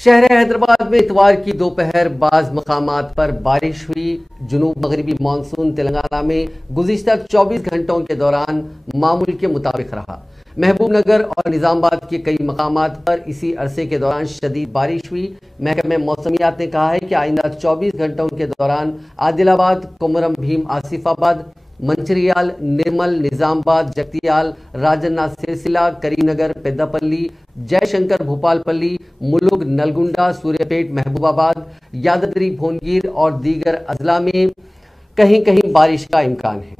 शहर हैदराबाद में इतवार की दोपहर बाज मकामात पर बारिश हुई। जुनूब मगरिबी मानसून तेलंगाना में गुज़िश्ता 24 घंटों के दौरान मामूल के मुताबिक रहा। महबूब नगर और निजामाबाद के कई मकामात पर इसी अरसे के दौरान शदीद बारिश हुई। महकमे मौसमियात ने कहा है कि आइंदा 24 घंटों के दौरान आदिलाबाद, कोमरम भीम, आसिफाबाद, मंचिरियाल, निर्मल, निजामाबाद, जगतियाल, राजन्ना, सिरसिला, करीमनगर, पेद्दापल्ली, जयशंकर, भूपालपल्ली, मुलुग, नलगुंडा, सूर्यापेट, महबूबाबाद, यादाद्री, भोनगिर और दीगर अजला में कहीं कहीं बारिश का इम्कान है।